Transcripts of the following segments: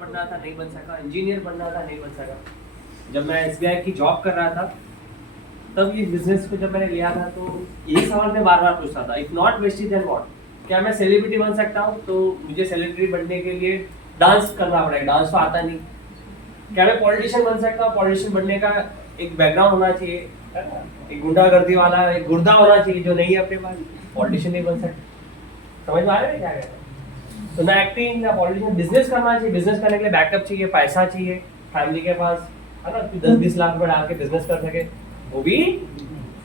बनना था नहीं बन सका, इंजीनियर बनना था नहीं बन सका। जब मैं SBI की जॉब कर रहा था तब ये बिजनेस को जब मैंने लिया था तो यही सवाल मैं बार बार पूछता था, if not wastage then what. क्या मैं सेलिब्रिटी बन सकता हूँ? तो मुझे सेलिब्रिटी बनने के लिए डांस करना पड़ेगा, डांस तो आता नहीं। क्या मैं पॉलिटिशियन बन सकता हूँ? पॉलिटिशियन बनने का एक बैकग्राउंड होना चाहिए, एक गुंडागर्दी वाला एक गुर्दा होना चाहिए जो नहीं है अपने पास, पॉलिटिशियन नहीं बन सकता। समझ में आ रहा है क्या कहता हूं? तो ना एक्टिंग ना पॉलिटिशियन, बिजनेस करना चाहिए। बिजनेस करने के लिए बैकअप चाहिए, पैसा चाहिए फैमिली के पास, है ना, 10-20 लाख रुपए डाल के बिजनेस कर सके वो भी।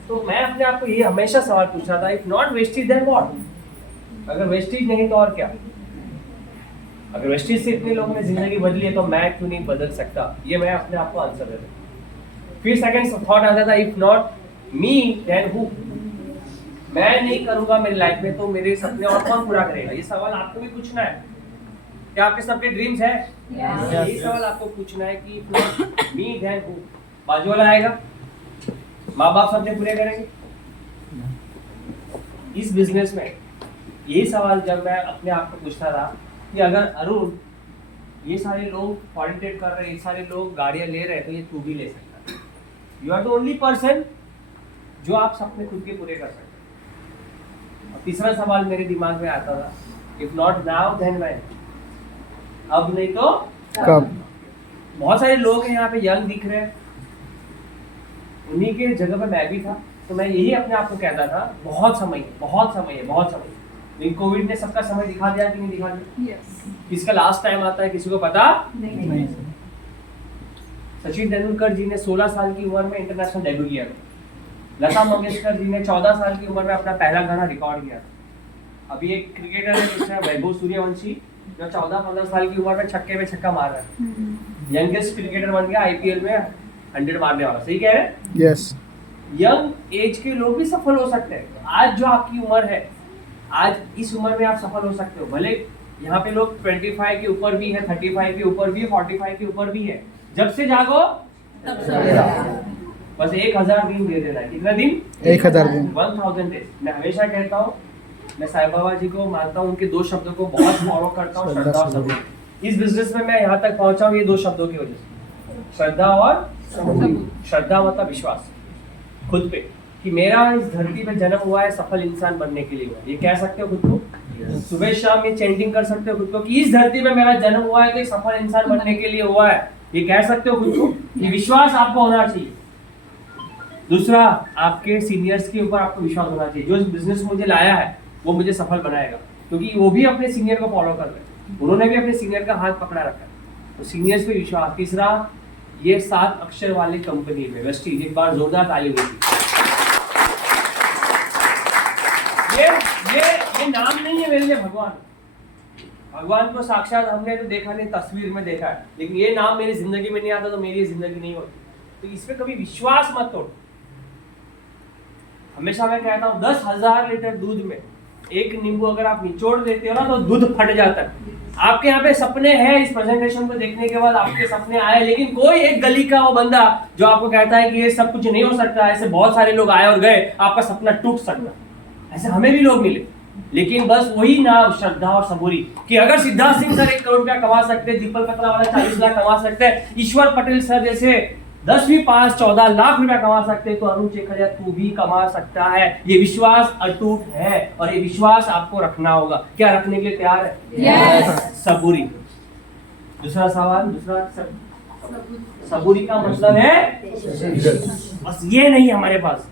तो मैं अपने आप को ये हमेशा सवाल पूछा था, if not wastage then what. अगर वेस्टेज नहीं तो और क्या? अगर वेस्टेज से इतने लोगों ने जिंदगी बदली है तो मैं क्यों नहीं बदल सकता? ये मैं अपने आप को आंसर देता। फिर सेकंड थॉट आता था, if not me then who. मैं नहीं करूंगा मेरी लाइफ में तो मेरे सपने और कौन पूरा करेगा? ये सवाल आपको भी पूछना है। क्या आपके सबके ड्रीम्स है? ये सवाल आपको पूछना है कि if not me then who. बाजू वाला आएगा, माँ बाप सपने पूरे करेंगे। इस बिजनेस में यही सवाल जब मैं अपने आप को पूछता था कि अगर अरुण ये सारे लोग क्वालिटेट कर रहे हैं, ये सारे लोग गाड़ियां ले रहे हैं, तो ये तू भी ले सकता है। You are the only person जो आप सपने खुद के पूरे कर सकते हैं। और तीसरा सवाल मेरे दिमाग में आता था, if not now then when. अब नहीं तो कब? बहुत सारे लोग हैं यहाँ पे यंग दिख रहे हैं, उन्हीं के जगह पे मैं भी था। तो मैं यही अपने आप को कहता था, बहुत समय है, बहुत समय है, बहुत समय। लेकिन कोविड ने सबका समय दिखा दिया कि नहीं दिखा दिया? किसका लास्ट टाइम आता है किसी को पता नहीं। सचिन तेंदुलकर जी ने 16 साल की उम्र में इंटरनेशनल डेब्यू किया था। लता मंगेशकर जी ने 14 साल की उम्र में अपना पहला गाना रिकॉर्ड किया था। अभी एक क्रिकेटर है जिसका वैभव सूर्यवंशी, जो 14-15 साल की उम्र में छक्के पे छक्का मार रहा है। यंगेस्ट क्रिकेटर बन गया IPL में 100 मारने वाला। सही कह रहे हैं? यस। यंग एज के लोग भी सफल हो सकते हैं। आज जो आपकी उम्र है, आज इस उम्र में आप सफल हो सकते हो। भले यहाँ पे लोग 25 के ऊपर भी है, 35 के ऊपर भी है, 45 के ऊपर भी है। जब से जागो तब से बस 1000 दिन दे देना है। कितना दिन? 1000 दिन। 1000 डेज। मैं हमेशा कहता हूँ, मैं साईं बाबा जी को मानता हूँ, उनके 2 शब्दों को बहुत फॉलो करता हूँ, श्रद्धा और सबूरी। इस बिजनेस में मैं यहाँ तक पहुंचा हूँ ये 2 शब्दों की वजह से, श्रद्धा और सबूरी। श्रद्धा मतलब विश्वास खुद पे कि मेरा इस धरती पे जन्म हुआ है सफल इंसान बनने के लिए हुआ है। ये कह सकते हो खुद को? सुबह शाम ये चेंजिंग कर सकते हो खुद को कि इस धरती पे मेरा जन्म हुआ है तो एक सफल इंसान बनने के लिए हुआ है। ये कह सकते हो खुद को? ये विश्वास आपको होना चाहिए। दूसरा, आपके सीनियर्स के ऊपर आपको विश्वास होना चाहिए। जो इस बिजनेस में मुझे लाया है वो मुझे सफल बनाएगा, क्योंकि वो भी अपने सीनियर को फॉलो कर रहे हैं, उन्होंने भी अपने सीनियर का हाथ पकड़ा रखा है। तो सीनियर्स पे विश्वास। तीसरा, ये 7 अक्षर वाली कंपनी में वेस्टीज, एक बार जोरदार ताली होगी। ये नाम नहीं है मेरे लिए भगवान को साक्षात हमने तो देखा नहीं, तस्वीर में देखा है, लेकिन ये नाम मेरी जिंदगी में नहीं आता तो मेरी जिंदगी नहीं होती। तो इस पे कभी विश्वास मत तोड़। हमेशा मैं कहता हूँ 10,000 लीटर दूध में एक नींबू अगर आप निचोड़ देते हो ना तो दूध फट जाता है। आपके यहाँ पे सपने हैं, इस प्रेजेंटेशन को देखने के बाद आपके सपने आए, लेकिन कोई एक गली का वो बंदा जो आपको कहता है कि ये सब कुछ नहीं हो सकता, ऐसे बहुत सारे लोग आए और गए, आपका सपना टूट सकता। ऐसे हमें भी लोग मिले, लेकिन बस वही नाम श्रद्धा और सबूरी कि अगर सिद्धार्थ सिंह सर 1 करोड़ रुपया कमा सकते हैं, दीपक कतरा वाला 40 लाख कमा सकते हैं, ईश्वर पटेल सर जैसे 10वीं पास 14 लाख रुपया कमा सकते हैं, तो अरुण चेखरिया तू भी कमा सकता है। ये विश्वास अटूट है और ये विश्वास आपको रखना होगा। क्या रखने के लिए तैयार है? Yes. सबूरी। दूसरा सवाल, सबूरी का मतलब है बस ये नहीं, हमारे पास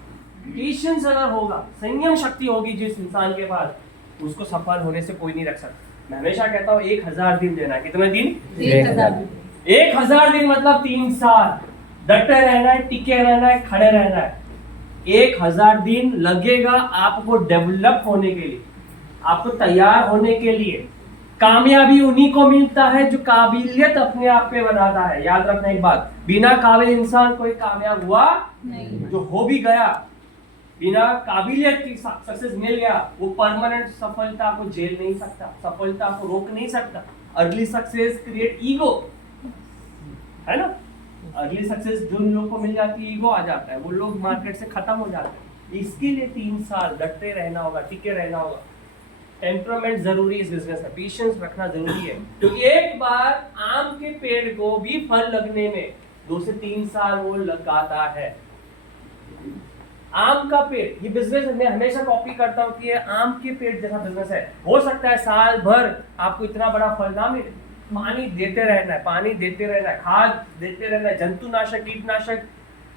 पेशेंस अगर होगा, संयम शक्ति होगी जिस इंसान के पास, उसको सफल होने से कोई नहीं रख सकता। मैं हमेशा कहता हूँ 1000 दिन देना है। कितने दिन? 1000 दिन मतलब 3 साल। डटे रहना है, टिके रहना है, खड़े रहना है। 1000 दिन लगेगा आपको डेवलप होने के लिए, आपको तैयार होने के लिए। कामयाबी उन्हीं को मिलता है जो काबिलियत अपने आप पे बनाता है। याद रखना एक बात, बिना काबिल इंसान कोई कामयाब हुआ नहीं। जो हो भी गया बिना काबिलियत की सक्सेस मिल गया, वो परमानेंट सफलता को झेल नहीं सकता, सफलता को रोक नहीं सकता। अर्ली सक्सेस क्रिएट ईगो, है ना? अर्ली सक्सेस जो लोग को मिल जाती है, ईगो आ जाता है, वो लोग मार्केट से खत्म हो जाते हैं। इसके लिए 3 साल डटे रहना होगा, टिके रहना होगा। टेम्परामेंट जरूरी है इस बिजनेस में, पेशेंस रखना जरूरी है, क्योंकि एक बार आम पेड़ को भी फल लगने में 2 से 3 साल वो लगाता है। आम का पेड़, ये बिजनेस मैं हमेशा कॉपी करता हूँ कि ये आम के पेड़ जैसा बिजनेस है। हो सकता है साल भर आपको इतना बड़ा फल ना मिले, पानी देते रहना है, पानी देते रहना है, खाद देते रहना है, जंतुनाशक कीटनाशक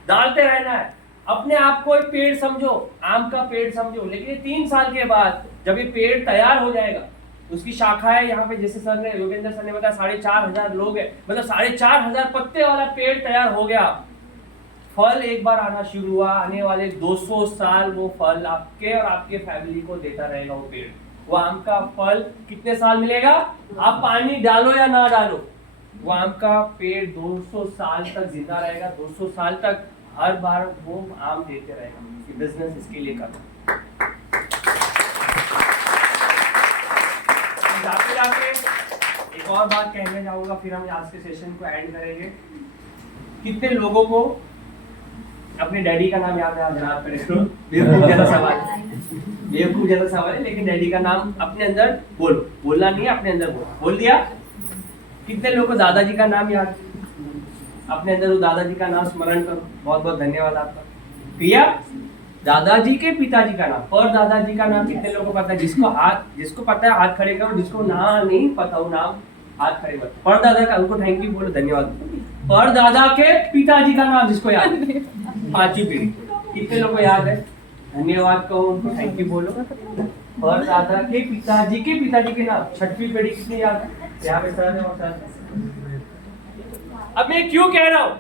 डालते रहना है। अपने आप को एक पेड़ समझो, आम का पेड़ समझो। लेकिन 3 साल के बाद जब ये पेड़ तैयार हो जाएगा, उसकी शाखाएं यहाँ पे जैसे सर ने, योगेंद्र सर ने बताया 4,500 लोग हैं, मतलब 4,500 पत्ते वाला पेड़ तैयार हो गया। फल एक बार आना शुरू हुआ, आने वाले 200 साल वो फल आपके और आपके फैमिली को देता रहेगा वो पेड़। वो आम का फल कितने साल मिलेगा? आप पानी डालो या ना डालो, वो आम का पेड़ 200 साल तक जिंदा रहेगा। 200 साल तक हर बार वो आम देते रहेगा। ये बिजनेस इसके लिए करना। जाते जाते एक और बात कहने जाऊंगा, फिर हम आज के सेशन को एंड करेंगे। कितने लोगों को अपने डैडी का नाम याद है? जनाब बेवकूफ जैसा सवाल है, बेवकूफ जैसा सवाल है, लेकिन डैडी का नाम अपने अंदर बोलो, बोलना नहीं है, अपने अंदर बोल दिया। कितने लोगों को दादाजी का नाम याद? अपने अंदर वो दादाजी का नाम स्मरण करो। बहुत बहुत धन्यवाद आपका। प्रिया, दादाजी के पिताजी का नाम, पर दादाजी का नाम कितने लोगों को पता है? जिसको पता है हाथ खड़े करो, जिसको नाम नहीं पता वो नाम हाथ खड़े मत। पर दादा का, उनको थैंक यू बोलो, धन्यवाद। पर दादा के पिताजी का नाम जिसको याद है, 5वीं पीढ़ी, कितने लोगों को याद है? धन्यवाद कहो, उनको थैंक यू बोलो। पर दादा के पिताजी के नाम 6वीं पीढ़ी कितनी याद है? यहाँ पे सर है और सर। अब मैं क्यों कह रहा हूँ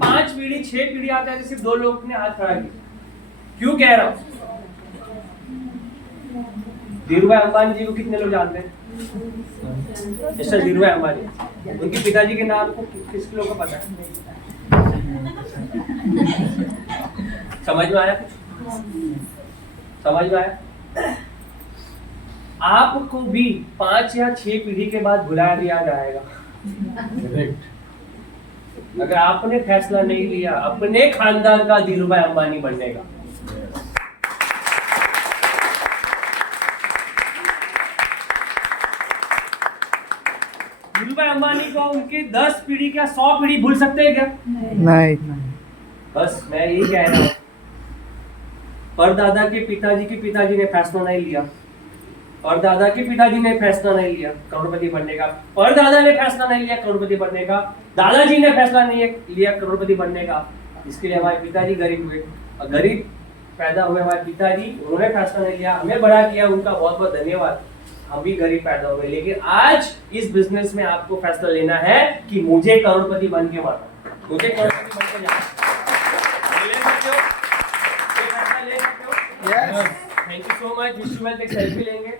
5 पीढ़ी 6 पीढ़ी आता है तो सिर्फ 2 लोग ने हाथ खड़ा किया। क्यों कह रहा हूँ? धीरूभाई अंबानी जी को कितने लोग जानते हैं? मिस्टर धीरूभाई अंबानी, उनके पिताजी के नाम को किस लोगों को पता है? समझ में आया? समझ में आया? आपको भी 5 या 6 पीढ़ी के बाद बुला दिया जाएगा। अगर आपने फैसला नहीं लिया अपने खानदान का धीरूभाई अंबानी बनने का। धीरूभाई अंबानी को उनके 10 पीढ़ी क्या 100 पीढ़ी भूल सकते हैं क्या? नहीं। बस मैं यही कह रहा हूँ, परदादा के पिताजी ने फैसला नहीं लिया, और दादा के पिताजी ने फैसला नहीं लिया करोड़पति बनने का, परदादा ने फैसला नहीं लिया करोड़पति बनने का, दादाजी ने फैसला नहीं लिया करोड़पति बनने का। इसके लिए हमारे पिताजी गरीब हुए, और गरीब पैदा हुए हमारे पिताजी, उन्होंने फैसला नहीं लिया, हमें बड़ा किया, उनका बहुत बहुत धन्यवाद। हम भी गरीब पैदा हुए, लेकिन आज इस बिजनेस में आपको फैसला लेना है कि मुझे करोड़पति बन के मरना, मुझे करोड़पति बन के जाना। ले सकते हो? ये फैसला ले सकते हो? Thank you so much. Wish you well. एक सेल्फी लेंगे।